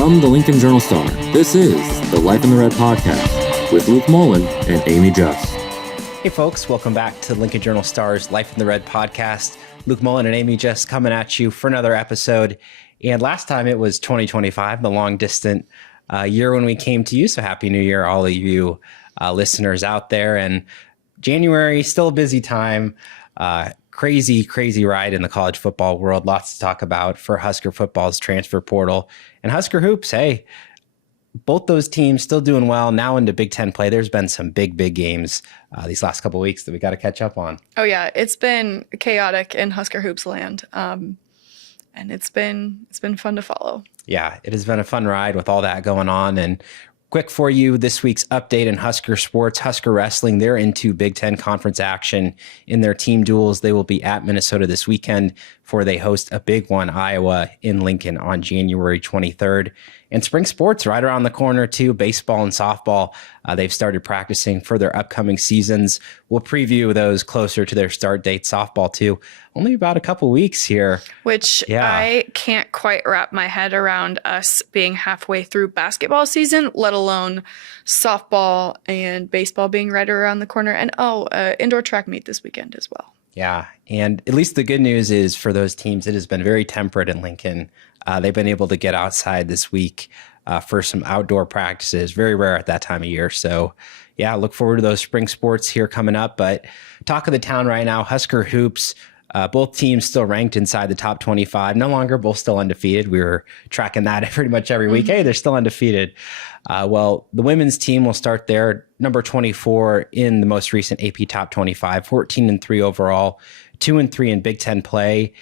From the Lincoln Journal-Star, this is the Life in the Red podcast with Luke Mullen and Amy Just. Hey folks, welcome back to Lincoln Journal-Star's Life in the Red podcast. Luke Mullen and Amy Just coming at you for another episode. And last time it was 2025, the long distant year when we came to you. So happy New Year, all of you listeners out there. And January, still a busy time. Crazy ride in the college football world. Lots to talk about for Husker football's transfer portal. And Husker Hoops, hey, both those teams still doing well now into Big Ten play. There's been some big games these last couple of weeks that we got to catch up on. Oh, yeah. It's been chaotic in Husker Hoops land. And it's been fun to follow. Yeah, it has been a fun ride with all that going on. And quick for you, this week's update in Husker sports. Husker wrestling, they're into Big Ten conference action in their team duels. They will be at Minnesota this weekend before they host a big one, Iowa in Lincoln on January 23rd. And spring sports right around the corner too, baseball and softball. They've started practicing for their upcoming seasons. We'll preview those closer to their start date. Softball too, only about a couple weeks here. Which I can't quite wrap my head around us being halfway through basketball season, let alone softball and baseball being right around the corner. And indoor track meet this weekend as well. Yeah, and at least the good news is for those teams, it has been very temperate in Lincoln. They've been able to get outside this week for some outdoor practices. Very rare at that time of year. So, yeah, look forward to those spring sports here coming up. But talk of the town right now, Husker Hoops. Both teams still ranked inside the top 25. No longer, both still undefeated. We were tracking that pretty much every week. Hey, they're still undefeated. Well, the women's team will start there, number 24 in the most recent AP Top 25, 14-3 overall, 2-3 in Big Ten play.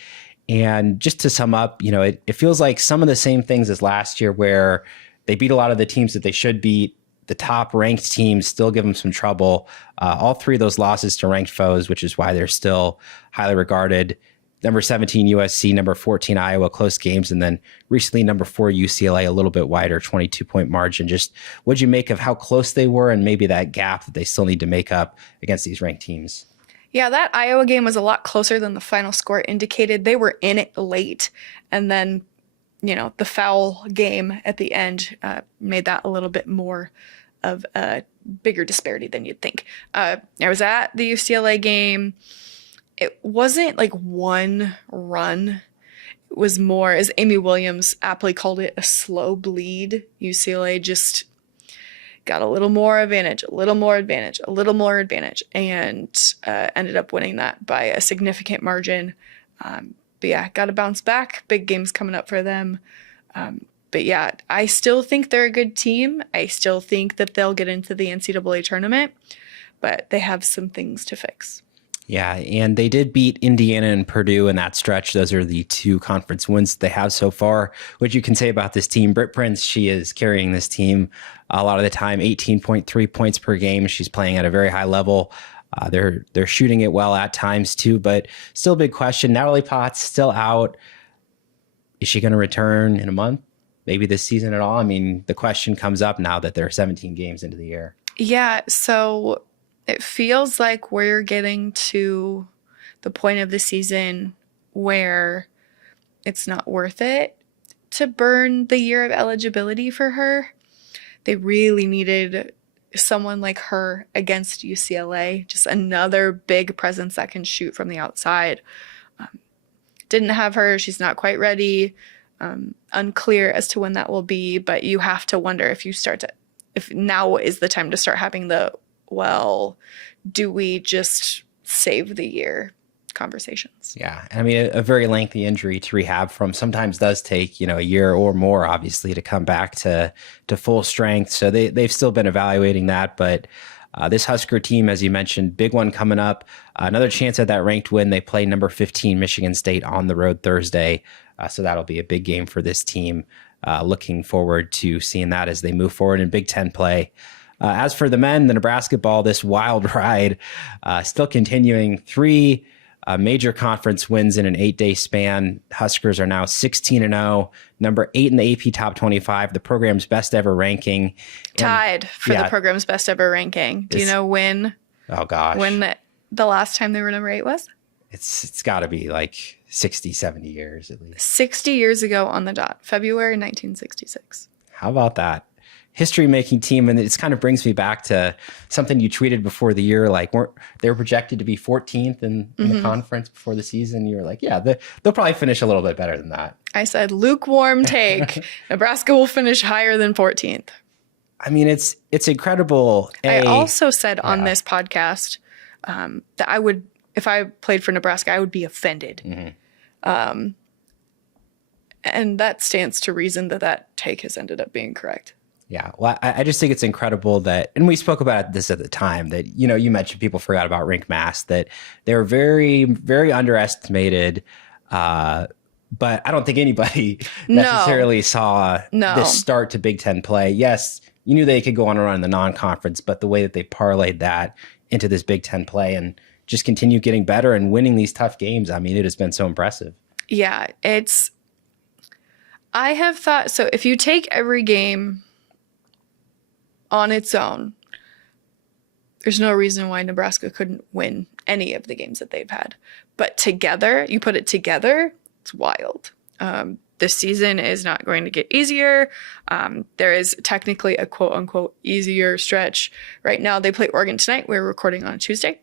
And just to sum up, it feels like some of the same things as last year where they beat a lot of the teams that they should beat. The top ranked teams still give them some trouble. All three of those losses to ranked foes, which is why they're still highly regarded. Number 17 USC, number 14 Iowa, close games. And then recently number 4 UCLA, a little bit wider, 22-point margin. Just what'd you make of how close they were and maybe that gap that they still need to make up against these ranked teams? Yeah, that Iowa game was a lot closer than the final score indicated. They were in it late. And then, the foul game at the end made that a little bit more of a bigger disparity than you'd think. I was at the UCLA game. It wasn't like one run. It was more, as Amy Williams aptly called it, a slow bleed. UCLA just got a little more advantage, and ended up winning that by a significant margin. But yeah, got to bounce back. Big games coming up for them. But yeah, I still think they're a good team. I still think that they'll get into the NCAA tournament, but they have some things to fix. Yeah, and they did beat Indiana and Purdue in that stretch. Those are the two conference wins they have so far. What you can say about this team, Britt Prince, she is carrying this team a lot of the time, 18.3 points per game. She's playing at a very high level. They're shooting it well at times too, but still a big question. Natalie Potts still out. Is she going to return in a month? Maybe this season at all? I mean, the question comes up now that there are 17 games into the year. Yeah, so it feels like we're getting to the point of the season where it's not worth it to burn the year of eligibility for her. They really needed someone like her against UCLA, just another big presence that can shoot from the outside. Didn't have her. She's not quite ready. Unclear as to when that will be, but you have to wonder if now is the time to start having do we just save the year conversations? Yeah. I mean, a very lengthy injury to rehab from sometimes does take, a year or more, obviously, to come back to full strength. So they've still been evaluating that, but this Husker team, as you mentioned, big one coming up. Another chance at that ranked win. They play number 15 Michigan State on the road Thursday. So that'll be a big game for this team. Looking forward to seeing that as they move forward in Big Ten play. As for the men, the Nebraska ball, this wild ride, still continuing. 3 major conference wins in an 8-day span. Huskers are now 16-0, number 8 in the AP Top 25, the program's best ever ranking. Tied for the program's best ever ranking. Do you know when? Oh, gosh. When the last time they were number 8 was? It's got to be like 60, 70 years at least. 60 years ago on the dot, February 1966. How about that? History-making team, and it kind of brings me back to something you tweeted before the year. Like, they were projected to be 14th in the conference before the season. You were like, yeah, they'll probably finish a little bit better than that. I said, lukewarm take. Nebraska will finish higher than 14th. I mean, it's incredible. I also said on this podcast that I would, if I played for Nebraska, I would be offended. And that stands to reason that take has ended up being correct. Yeah, well, I just think it's incredible that, and we spoke about this at the time, that, you mentioned people forgot about rink mass, that they were very, very underestimated. But I don't think anybody necessarily saw this start to Big Ten play. Yes, you knew they could go on a run in the non-conference, but the way that they parlayed that into this Big Ten play and just continue getting better and winning these tough games, I mean, it has been so impressive. Yeah, I have thought, so if you take every game on its own, there's no reason why Nebraska couldn't win any of the games that they've had. But together, you put it together, it's wild. This season is not going to get easier. There is technically a quote-unquote easier stretch. Right now, they play Oregon tonight. We're recording on Tuesday.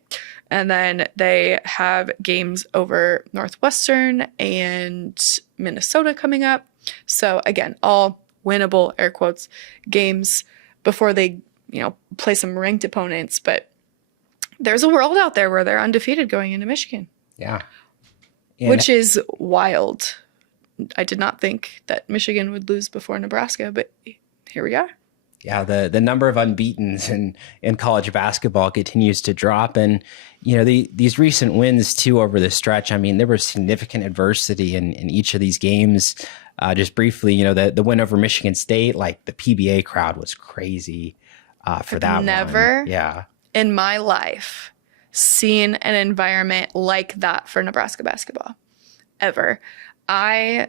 And then they have games over Northwestern and Minnesota coming up. So again, all winnable, air quotes, games before they, play some ranked opponents. But there's a world out there where they're undefeated going into Michigan. Yeah. Which is wild. I did not think that Michigan would lose before Nebraska, but here we are. Yeah, the number of unbeatens in college basketball continues to drop. And, these recent wins, too, over the stretch, I mean, there was significant adversity in each of these games. Just briefly, the win over Michigan State, like the PBA crowd was crazy for that one. Never Yeah. in my life seen an environment like that for Nebraska basketball, ever. I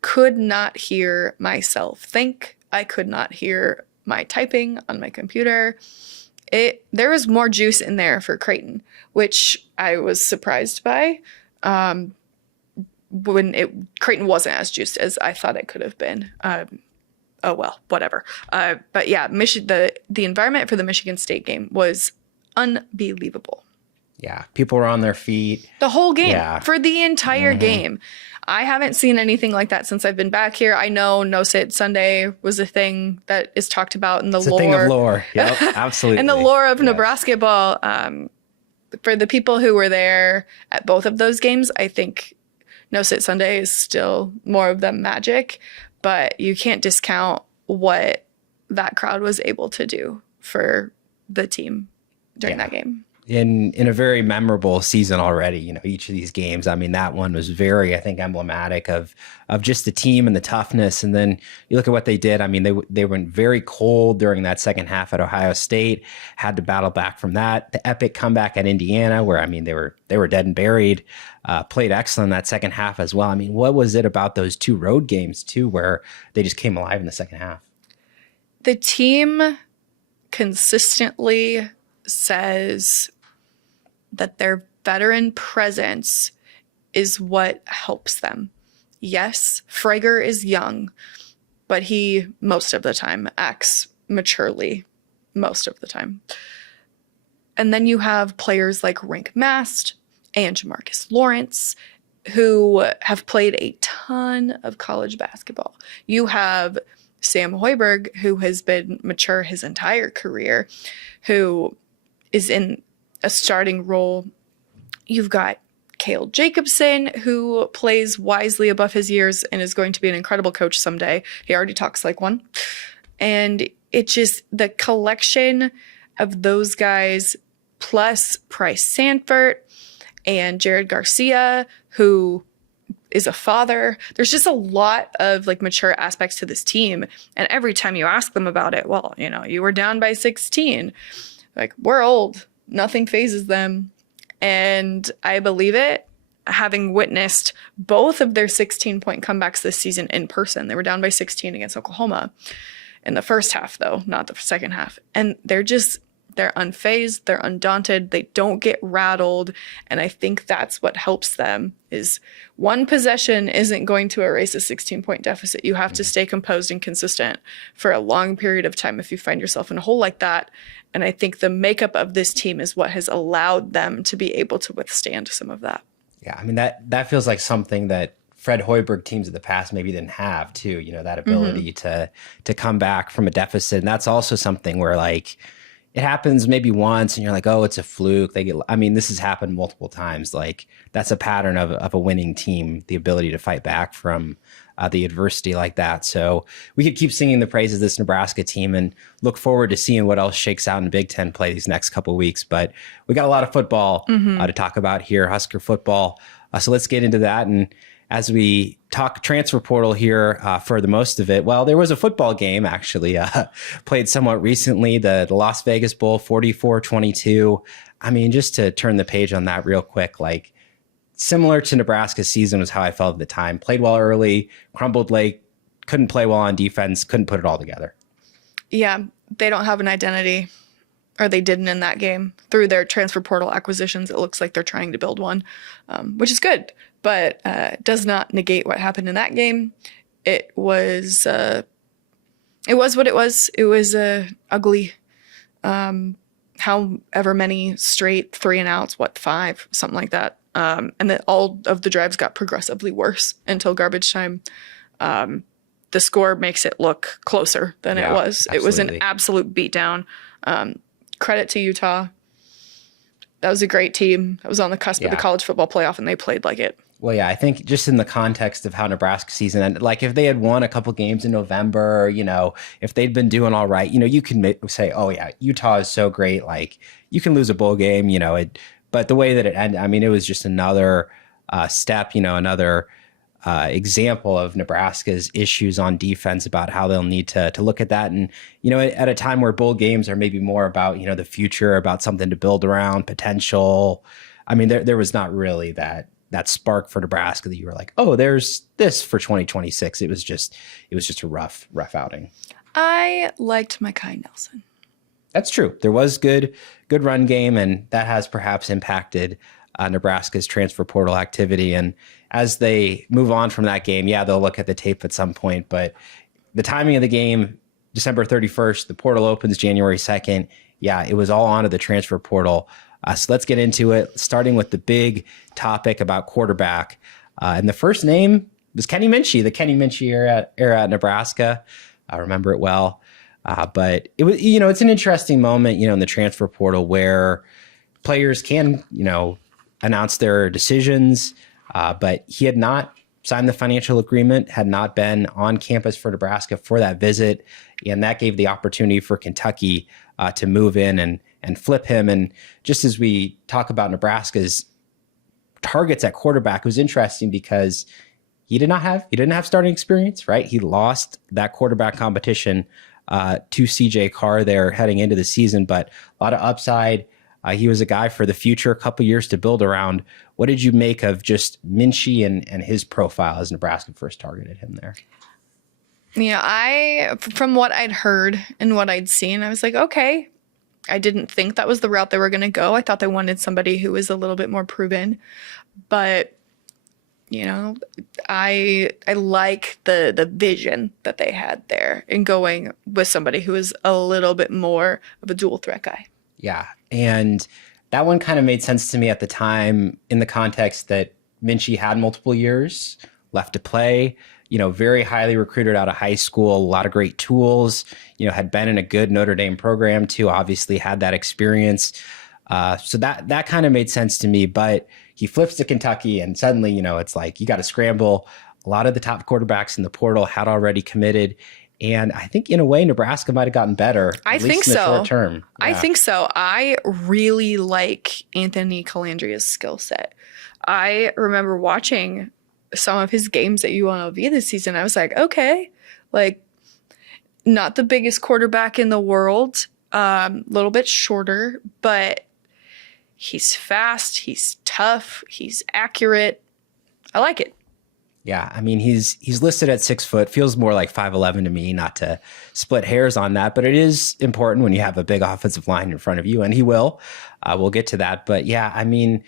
could not hear myself think. I could not hear my typing on my computer. There was more juice in there for Creighton, which I was surprised by. Creighton wasn't as juiced as I thought it could have been. Oh well, whatever. But yeah, the environment for the Michigan State game was unbelievable. Yeah, people were on their feet the whole game. Yeah. For the entire game. I haven't seen anything like that since I've been back here. I know No Sit Sunday was a thing that is talked about in the lore. It's a thing of lore. Yep, absolutely. In the lore of Nebraska ball. For the people who were there at both of those games, I think No Sit Sunday is still more of the magic, but you can't discount what that crowd was able to do for the team during that game. In a very memorable season already, each of these games. I mean, that one was very, I think, emblematic of just the team and the toughness. And then you look at what they did. I mean, they went very cold during that second half at Ohio State, had to battle back from that. The epic comeback at Indiana, where, I mean, they were dead and buried, played excellent that second half as well. I mean, what was it about those two road games, too, where they just came alive in the second half? The team consistently says that their veteran presence is what helps them. Yes, Frager is young, but he, most of the time, acts maturely most of the time. And then you have players like Rink Mast and Jamarcus Lawrence, who have played a ton of college basketball. You have Sam Hoiberg, who has been mature his entire career, who is in a starting role. You've got Cale Jacobson, who plays wisely above his years and is going to be an incredible coach someday. He already talks like one. And it's just the collection of those guys, plus Price Sanford and Jared Garcia, who is a father. There's just a lot of mature aspects to this team. And every time you ask them about it, well, you were down by 16. We're old. Nothing phases them. And I believe it, having witnessed both of their 16-point comebacks this season in person. They were down by 16 against Oklahoma in the first half, though, not the second half. And they're They're unfazed, they're undaunted, they don't get rattled. And I think that's what helps them is one possession isn't going to erase a 16-point deficit. You have to stay composed and consistent for a long period of time if you find yourself in a hole like that. And I think the makeup of this team is what has allowed them to be able to withstand some of that. Yeah, I mean, that feels like something that Fred Hoiberg teams of the past maybe didn't have too, that ability to come back from a deficit. And that's also something where like it happens maybe once and you're like, oh, it's a fluke. This has happened multiple times. Like that's a pattern of a winning team, the ability to fight back from the adversity like that. So we could keep singing the praises of this Nebraska team and look forward to seeing what else shakes out in Big Ten play these next couple of weeks. But we got a lot of football to talk about here, Husker football. So let's get into that. And as we talk transfer portal here for the most of it, well, there was a football game actually played somewhat recently, the Las Vegas Bowl, 44-22. I mean, just to turn the page on that real quick, like similar to Nebraska's season was how I felt at the time. Played well early, crumbled late, couldn't play well on defense, couldn't put it all together. Yeah, they don't have an identity, or they didn't in that game. Through their transfer portal acquisitions, it looks like they're trying to build one, which is good. But does not negate what happened in that game. It was what it was. It was ugly. However many straight 3-and-outs, 5, something like that. And then all of the drives got progressively worse until garbage time. The score makes it look closer than it was. Absolutely. It was an absolute beatdown. Credit to Utah. That was a great team. That was on the cusp of the college football playoff, and they played like it. Well, yeah, I think just in the context of how Nebraska season ended, like if they had won a couple games in November, if they'd been doing all right, you can say, oh yeah, Utah is so great. Like you can lose a bowl game, but the way that it ended, I mean, it was just another step, another example of Nebraska's issues on defense about how they'll need to look at that. And, at a time where bowl games are maybe more about, the future, about something to build around, potential. I mean, there was not really that spark for Nebraska that you were like, oh, there's this for 2026. It was just a rough outing. I liked Mekhi Nelson. That's true. There was good run game, and that has perhaps impacted Nebraska's transfer portal activity. And as they move on from that game, they'll look at the tape at some point. But the timing of the game, December 31st, the portal opens January 2nd. Yeah, it was all onto the transfer portal. So let's get into it, starting with the big topic about quarterback. And the first name was Kenny Minchey, the Kenny Minchey era at Nebraska. I remember it well. But it was, it's an interesting moment, in the transfer portal where players can, announce their decisions. But he had not signed the financial agreement, had not been on campus for Nebraska for that visit. And that gave the opportunity for Kentucky to move in and flip him. And just as we talk about Nebraska's targets at quarterback, it was interesting because he didn't have starting experience, right? He lost that quarterback competition to CJ Carr there heading into the season, but a lot of upside. He was a guy for the future, a couple years to build around. What did you make of just Minchey and his profile as Nebraska first targeted him there? From what I'd heard and what I'd seen, I was like, okay. I didn't think that was the route they were going to go. I thought they wanted somebody who was a little bit more proven. But, I like the vision that they had there in going with somebody who is a little bit more of a dual threat guy. Yeah. And that one kind of made sense to me at the time in the context that Minchey had multiple years left to play, very highly recruited out of high school, a lot of great tools, had been in a good Notre Dame program too, obviously had that experience. So that kind of made sense to me, but he flips to Kentucky and suddenly, it's like you got to scramble. A lot of the top quarterbacks in the portal had already committed. And I think in a way, Nebraska might have gotten better. I think so. Short term. Yeah. I think so. I really like Anthony Calandria's skill set. I remember watching some of his games at UNLV this season. I was like, okay, like not the biggest quarterback in the world, a little bit shorter, but he's fast, he's tough, he's accurate. I like it. Yeah, I mean, he's listed at 6 foot, feels more like 5'11" to me, not to split hairs on that, but it is important when you have a big offensive line in front of you, and he will. We'll get to that. But yeah, I mean,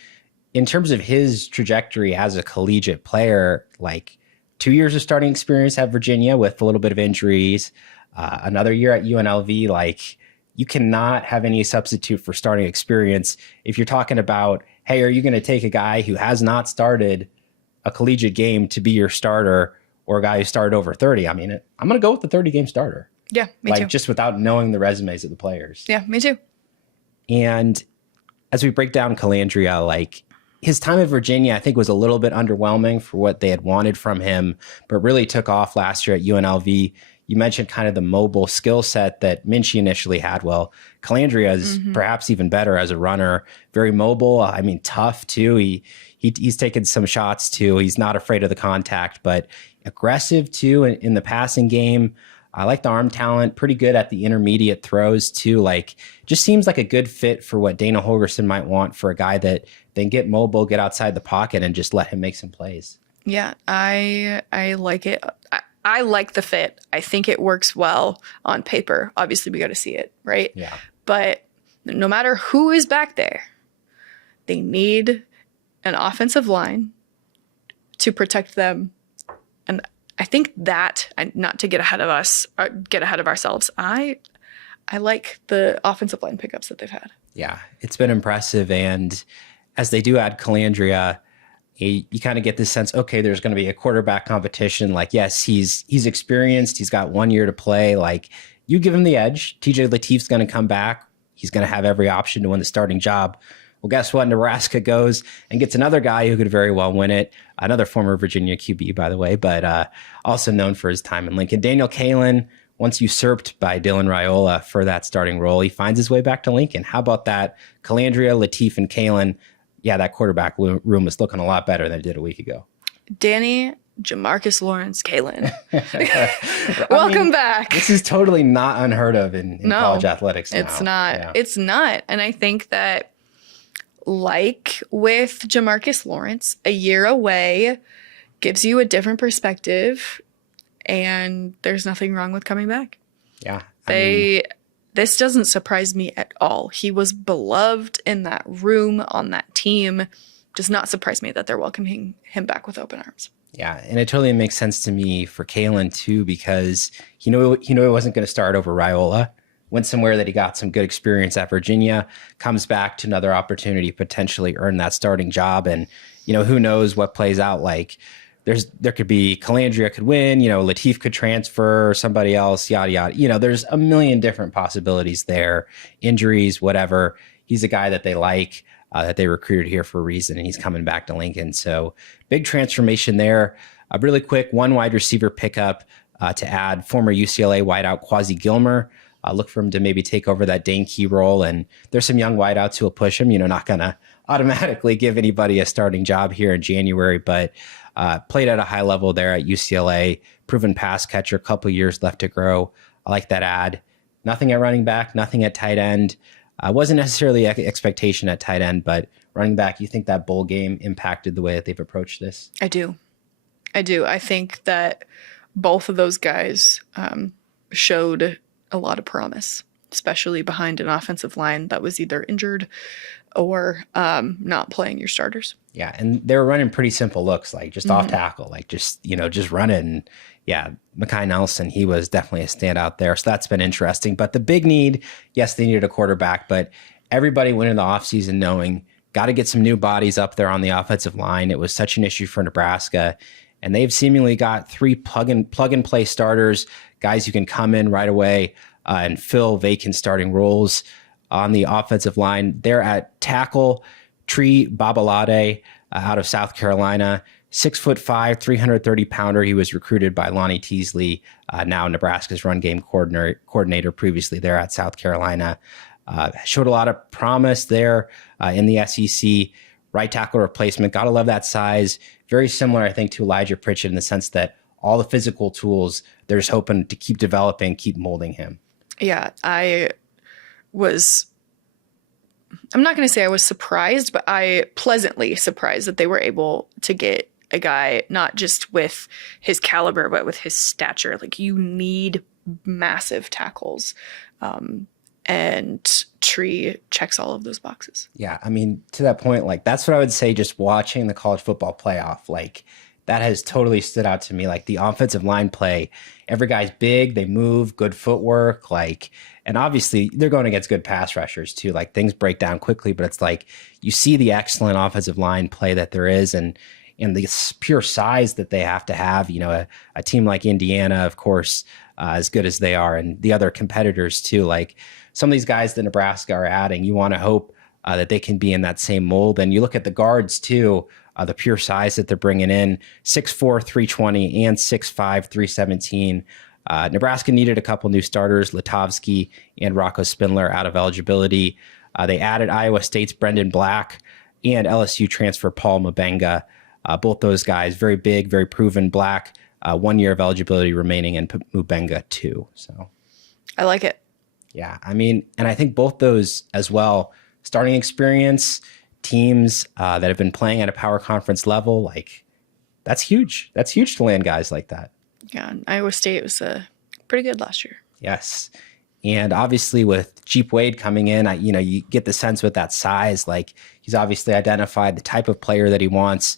in terms of his trajectory as a collegiate player, like 2 years of starting experience at Virginia with a little bit of injuries, another year at UNLV, like you cannot have any substitute for starting experience. If you're talking about, hey, are you going to take a guy who has not started a collegiate game to be your starter, or a guy who started over 30? I mean, I'm going to go with the 30-game starter. Yeah, me too. Just without knowing the resumes of the players. Yeah, me too. And as we break down Calandria, like his time at Virginia, I think was a little bit underwhelming for what they had wanted from him, but really took off last year at UNLV. You mentioned kind of the mobile skill set that Minchie initially had. Well, Calandria is perhaps even better as a runner, very mobile. I mean, tough too. He's taken some shots too. He's not afraid of the contact, but aggressive too in the passing game. I like the arm talent, pretty good at the intermediate throws too. Like, just seems like a good fit for what Dana Holgorsen might want for a guy that then get mobile, get outside the pocket, and just let him make some plays. Yeah, I like it. I like the fit. I think it works well on paper. Obviously, we got to see it, right? Yeah. But no matter who is back there, they need an offensive line to protect them. And I think that, and not to get ahead of us, or get ahead of ourselves, I like the offensive line pickups that they've had. Yeah, it's been impressive. And as they do add Calandria, you kind of get this sense, okay, there's going to be a quarterback competition. Like, yes, he's experienced. He's got 1 year to play. Like, you give him the edge. TJ Latif's going to come back. He's going to have every option to win the starting job. Well, guess what? Nebraska goes and gets another guy who could very well win it. Another former Virginia QB, by the way, but also known for his time in Lincoln. Daniel Kaelin, once usurped by Dylan Raiola for that starting role, he finds his way back to Lincoln. How about that? Calandria, Latif, and Kaelin. Yeah, that quarterback room is looking a lot better than it did a week ago. Danny Jamarcus Lawrence Kaelin. Welcome back. This is totally not unheard of in college athletics now. It's not. Yeah. It's not. And I think that, like with Jamarcus Lawrence, a year away gives you a different perspective, and there's nothing wrong with coming back. Yeah. This doesn't surprise me at all. He was beloved in that room, on that team. Does not surprise me that they're welcoming him back with open arms. Yeah, and it totally makes sense to me for Kaelin too, because he knew he wasn't going to start over Raiola. Went somewhere that he got some good experience at Virginia, comes back to another opportunity, potentially earn that starting job. And, who knows what plays out. Like, there could be Calandria could win, Latif could transfer, somebody else, yada, yada. There's a million different possibilities there, injuries, whatever. He's a guy that they like, that they recruited here for a reason, and he's coming back to Lincoln. So big transformation there. Really quick, one wide receiver pickup to add, former UCLA wideout Quasi Gilmer. Look for him to maybe take over that Dane Key role. And there's some young wideouts who will push him, not going to automatically give anybody a starting job here in January, but played at a high level there at UCLA, proven pass catcher, couple years left to grow. I like that ad. Nothing at running back, nothing at tight end. Wasn't necessarily expectation at tight end, but running back, you think that bowl game impacted the way that they've approached this? I do. I think that both of those guys showed a lot of promise, especially behind an offensive line that was either injured or not playing your starters. Yeah, and they were running pretty simple looks, like just off tackle, like just run it. And yeah, Mekhi Nelson, he was definitely a standout there. So that's been interesting. But the big need, yes, they needed a quarterback, but everybody went in the offseason knowing got to get some new bodies up there on the offensive line. It was such an issue for Nebraska. And they've seemingly got 3 plug and play starters, guys who can come in right away and fill vacant starting roles on the offensive line. They're at tackle, Tree Babalade out of South Carolina, 6'5", 330-pounder. He was recruited by Lonnie Teasley, now Nebraska's run game coordinator previously there at South Carolina. Showed a lot of promise there in the SEC. Right tackle replacement. Got to love that size. Very similar, I think, to Elijah Pritchett in the sense that all the physical tools, they're just hoping to keep developing, keep molding him. Yeah, I'm not going to say I was surprised, but I pleasantly surprised that they were able to get a guy, not just with his caliber, but with his stature. Like, you need massive tackles. And Tree checks all of those boxes. Yeah, I mean, to that point, like, that's what I would say just watching the college football playoff. Like, that has totally stood out to me. Like, the offensive line play, every guy's big, they move, good footwork, like, and obviously they're going against good pass rushers too. Like, things break down quickly, but it's like you see the excellent offensive line play that there is, and the pure size that they have to have. You know, a team like Indiana, of course, as good as they are, and the other competitors too. Like, some of these guys that Nebraska are adding, you want to hope that they can be in that same mold. And you look at the guards too, the pure size that they're bringing in, 6'4", 320 and 6'5", 317. Nebraska needed a couple new starters, Litovsky and Rocco Spindler, out of eligibility. They added Iowa State's Brendan Black and LSU transfer Paul Mabenga. Both those guys, very big, very proven. Black, 1 year of eligibility remaining, and Mabenga 2. So I like it. Yeah, I mean, and I think both those as well, starting experience, teams that have been playing at a power conference level, like, that's huge. That's huge to land guys like that. Yeah, Iowa State was pretty good last year. Yes. And obviously with Jeep Wade coming in, you get the sense with that size, like, he's obviously identified the type of player that he wants.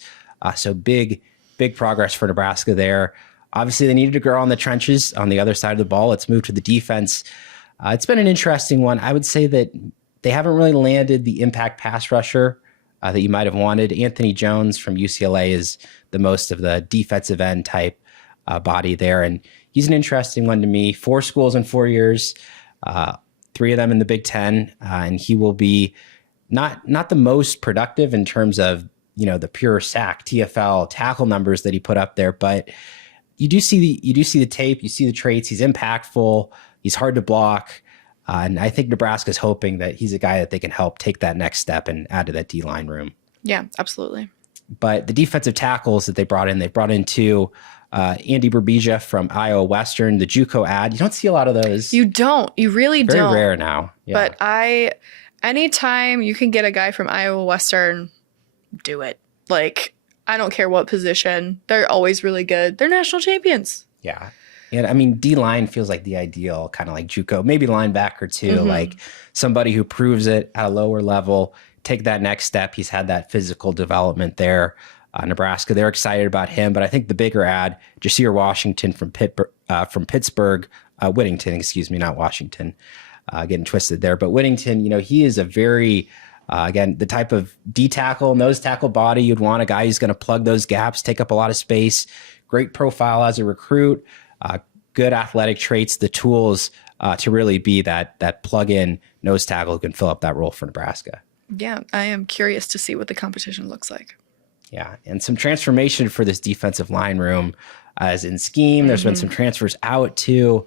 So big progress for Nebraska there. Obviously they needed to grow on the trenches on the other side of the ball. Let's move to the defense. It's been an interesting one. I would say that they haven't really landed the impact pass rusher that you might have wanted. Anthony Jones from UCLA is the most of the defensive end type body there. And he's an interesting one to me. 4 schools in 4 years, 3 of them in the Big Ten. And he will be not the most productive in terms of, the pure sack, TFL, tackle numbers that he put up there. But you do see the tape, you see the traits. He's impactful. He's hard to block. And I think Nebraska's hoping that he's a guy that they can help take that next step and add to that D-line room. Yeah, absolutely. But the defensive tackles that they brought in two, Andy Burbija from Iowa Western, the JUCO ad. You don't see a lot of those. You don't. You really don't. Very rare now. Yeah. But anytime you can get a guy from Iowa Western, do it. Like, I don't care what position. They're always really good. They're national champions. Yeah. And I mean, D-line feels like the ideal, kind of like JUCO, maybe linebacker too, like somebody who proves it at a lower level, take that next step. He's had that physical development there. Nebraska, they're excited about him, but I think the bigger ad, Jasir Washington from Pittsburgh, Whittington, excuse me, not Washington, getting twisted there, but Whittington, he is a very, again, the type of D-tackle, nose tackle body you'd want, a guy who's going to plug those gaps, take up a lot of space, great profile as a recruit, good athletic traits, the tools to really be that plug-in nose tackle who can fill up that role for Nebraska. Yeah, I am curious to see what the competition looks like. Yeah, and some transformation for this defensive line room as in scheme. There's been some transfers out too.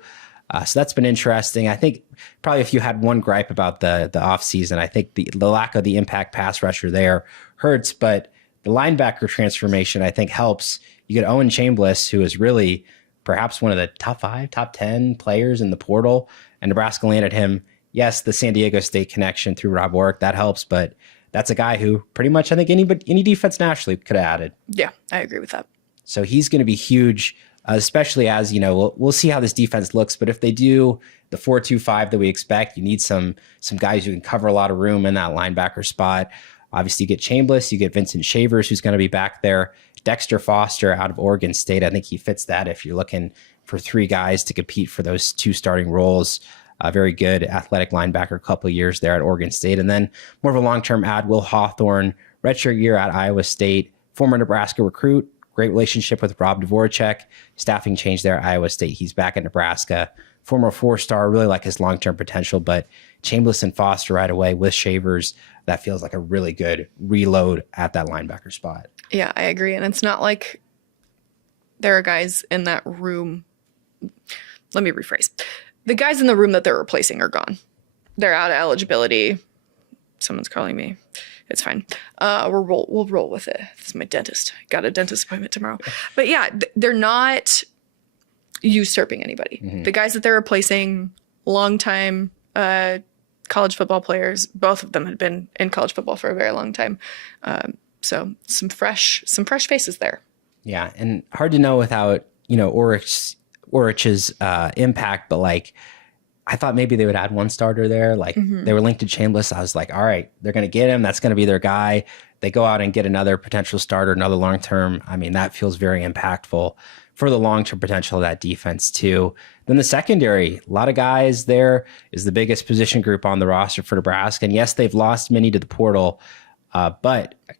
So that's been interesting. I think probably if you had one gripe about the offseason, I think the lack of the impact pass rusher there hurts, but the linebacker transformation I think helps. You get Owen Chambliss, who is really perhaps one of the top 5, top 10 players in the portal, and Nebraska landed him. Yes, the San Diego State connection through Rob Warwick, that helps, but that's a guy who pretty much I think any defense nationally could have added. Yeah, I agree with that. So he's going to be huge, especially as, we'll see how this defense looks, but if they do the 4-2-5 that we expect, you need some guys who can cover a lot of room in that linebacker spot. Obviously, you get Chambliss, you get Vincent Shavers, who's going to be back there. Dexter Foster out of Oregon State. I think he fits that if you're looking for 3 guys to compete for those 2 starting roles. Very good athletic linebacker, a couple of years there at Oregon State. And then more of a long-term ad, Will Hawthorne, redshirt year at Iowa State, former Nebraska recruit, great relationship with Rob Dvorak. Staffing change there at Iowa State. He's back at Nebraska. Former 4-star, really like his long-term potential, but Chambliss and Foster right away with Shavers, that feels like a really good reload at that linebacker spot. Yeah, I agree. And it's not like there are guys in that room. Let me rephrase. The guys in the room that they're replacing are gone. They're out of eligibility. Someone's calling me. It's fine. We'll roll with it. This is my dentist. Got a dentist appointment tomorrow. But yeah, they're not usurping anybody. The guys that they're replacing, longtime college football players, both of them had been in college football for a very long time. So some fresh faces there. Yeah, and hard to know without, Orich's impact, but like I thought maybe they would add one starter there. Like they were linked to Chambliss. I was like, all right, they're going to get him. That's going to be their guy. They go out and get another potential starter, another long-term. I mean, that feels very impactful for the long-term potential of that defense too. Then the secondary, a lot of guys there, is the biggest position group on the roster for Nebraska. And yes, they've lost many to the portal, but a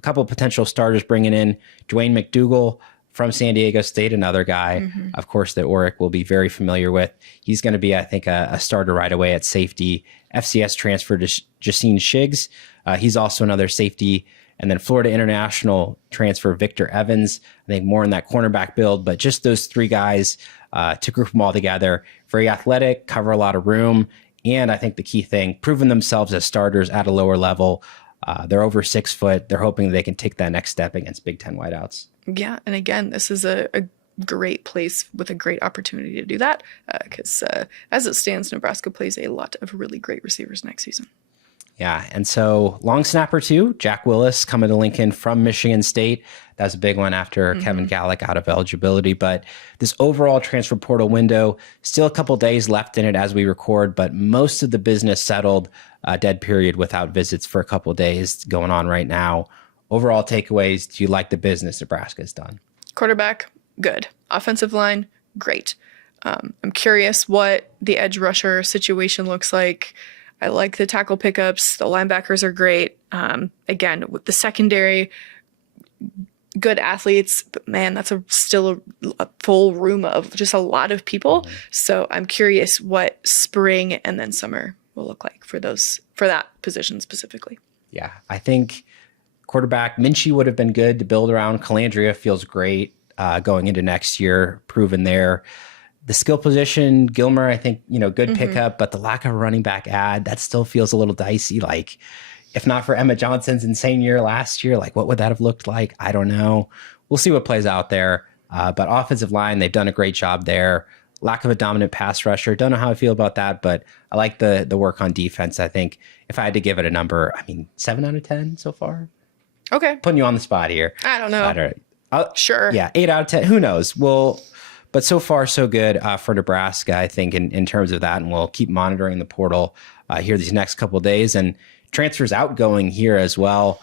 couple potential starters bringing in Dwayne McDougal from San Diego State, another guy, of course, that Orich will be very familiar with. He's going to be, I think, a starter right away at safety. FCS transfer to Jacine Shiggs. He's also another safety. And then Florida International transfer Victor Evans. I think more in that cornerback build, but just those three guys to group them all together. Very athletic, cover a lot of room. And I think the key thing, proven themselves as starters at a lower level. They're over 6 foot. They're hoping they can take that next step against Big Ten wideouts. Yeah, and again, this is a great place with a great opportunity to do that because as it stands, Nebraska plays a lot of really great receivers next season. Yeah, and so long snapper too, Jack Willis coming to Lincoln from Michigan State. That was a big one after Kevin Gallick out of eligibility. But this overall transfer portal window, still a couple days left in it as we record, but most of the business settled, dead period without visits for a couple days going on right now. Overall takeaways, do you like the business Nebraska's done? Quarterback, good. Offensive line, great. I'm curious what the edge rusher situation looks like. I like the tackle pickups. The linebackers are great. Again, with the secondary, good athletes, but man, that's still a full room of just a lot of people. So I'm curious what spring and then summer will look like for that position specifically. Yeah, I think quarterback Minchie would have been good to build around. Calandria feels great going into next year, proven there. The skill position, Gilmer, I think, good pickup, but the lack of a running back ad, that still feels a little dicey. Like, if not for Emmett Johnson's insane year last year, like what would that have looked like? I don't know. We'll see what plays out there. But offensive line, they've done a great job there. Lack of a dominant pass rusher. Don't know how I feel about that, but I like the work on defense. I think if I had to give it a number, 7 out of 10 so far. Okay. Putting you on the spot here. I don't know. Sure. Yeah, 8 out of 10. Who knows? But so far, so good for Nebraska, I think, in terms of that. And we'll keep monitoring the portal here these next couple of days. And transfers outgoing here as well.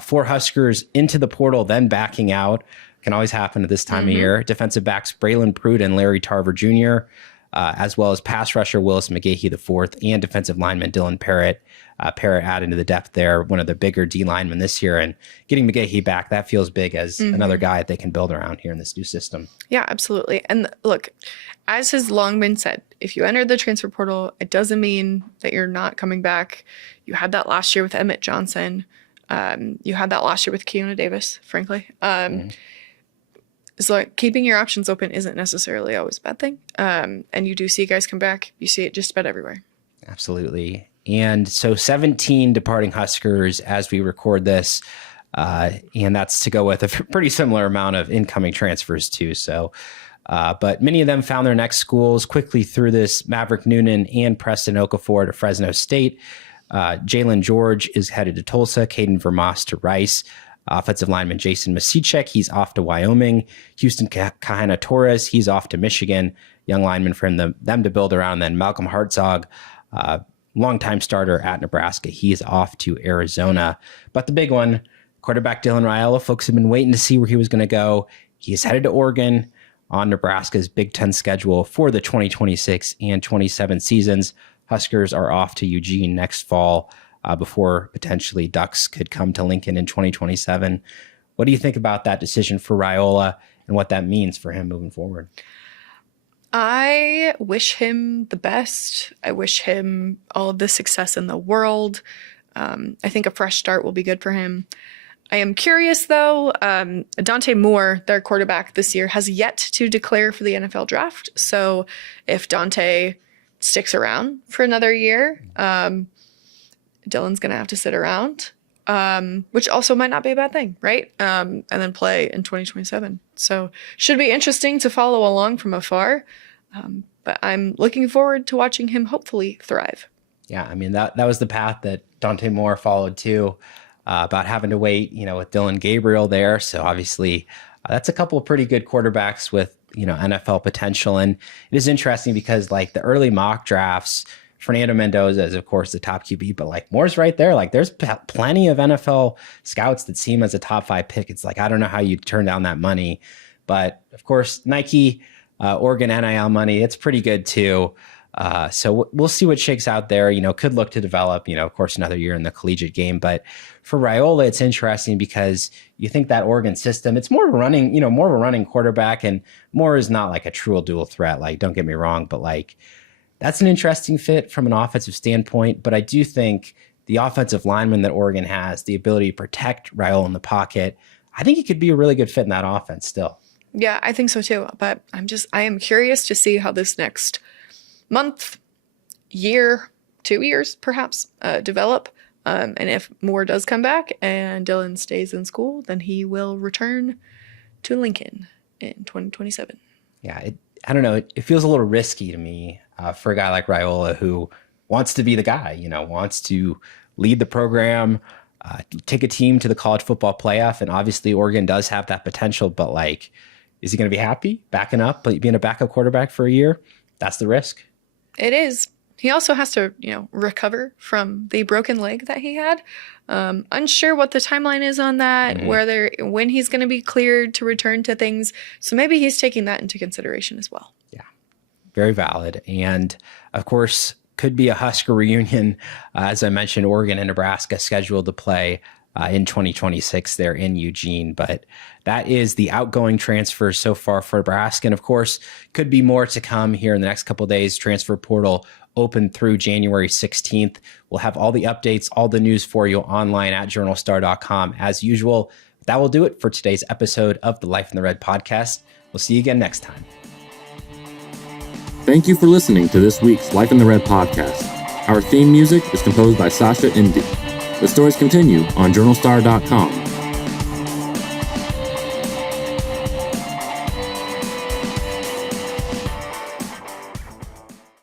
4 Huskers into the portal, then backing out. Can always happen at this time of year. Defensive backs Braylon Pruitt and Larry Tarver Jr., as well as pass rusher Willis McGahee IV and defensive lineman Dylan Parrott. Parrott added to the depth there, one of the bigger D linemen this year, and getting McGahee back, that feels big as another guy that they can build around here in this new system. Yeah, absolutely. And look, as has long been said, if you enter the transfer portal, it doesn't mean that you're not coming back. You had that last year with Emmett Johnson. You had that last year with Keona Davis, frankly. So like, keeping your options open isn't necessarily always a bad thing. And you do see guys come back. You see it just about everywhere. Absolutely. And so 17 departing Huskers as we record this. And that's to go with a pretty similar amount of incoming transfers too. So, but many of them found their next schools quickly through this. Maverick Noonan and Preston Okafor to Fresno State. Jalen George is headed to Tulsa. Caden Vermas to Rice. Offensive lineman Jason Masicek, he's off to Wyoming. Houston Kahana Torres, he's off to Michigan. Young lineman for them to build around. Then Malcolm Hartzog, longtime starter at Nebraska, he's off to Arizona. But the big one, quarterback Dylan Raiola, folks have been waiting to see where he was going to go. He is headed to Oregon on Nebraska's Big Ten schedule for the 2026 and 27 seasons. Huskers are off to Eugene next fall. Before potentially Ducks could come to Lincoln in 2027. What do you think about that decision for Raiola and what that means for him moving forward? I wish him the best. I wish him all of the success in the world. I think a fresh start will be good for him. I am curious, though. Dante Moore, their quarterback this year, has yet to declare for the NFL draft. So if Dante sticks around for another year, Dylan's going to have to sit around, which also might not be a bad thing, right? And then play in 2027. So should be interesting to follow along from afar. But I'm looking forward to watching him hopefully thrive. Yeah, that was the path that Dante Moore followed too, about having to wait, with Dylan Gabriel there. So obviously That's a couple of pretty good quarterbacks with, NFL potential. And it is interesting because like the early mock drafts, Fernando Mendoza is of course the top QB, but like Moore's right there. Like there's plenty of NFL scouts that see him as a top 5 pick. It's like, I don't know how you turn down that money, but of course Nike, Oregon NIL money, it's pretty good too. So we'll see what shakes out there. Could look to develop, of course, another year in the collegiate game. But for Raiola, it's interesting because you think that Oregon system, it's more of a running quarterback, and Moore is not like a true dual threat. Like, don't get me wrong, but like that's an interesting fit from an offensive standpoint. But I do think the offensive lineman that Oregon has, the ability to protect Raiola in the pocket, I think he could be a really good fit in that offense still. Yeah, I think so too. But I am curious to see how this next month, year, 2 years perhaps develop. And if Moore does come back and Dylan stays in school, then he will return to Lincoln in 2027. Yeah, I don't know. It feels a little risky to me for a guy like Raiola who wants to be the guy, wants to lead the program, take a team to the college football playoff. And obviously Oregon does have that potential, but like, is he going to be happy backing up, being a backup quarterback for a year? That's the risk. It is. He also has to, recover from the broken leg that he had. Unsure what the timeline is on that, when he's going to be cleared to return to things. So maybe he's taking that into consideration as well. Yeah, very valid. And of course, could be a Husker reunion. As I mentioned, Oregon and Nebraska scheduled to play in 2026 there in Eugene. But that is the outgoing transfers so far for Nebraska. And of course, could be more to come here in the next couple of days. Transfer portal open through January 16th. We'll have all the updates, all the news for you online at journalstar.com as usual. That will do it for today's episode of the Life in the Red podcast. We'll see you again next time. Thank you for listening to this week's Life in the Red podcast. Our theme music is composed by Sasha Indy. The stories continue on journalstar.com.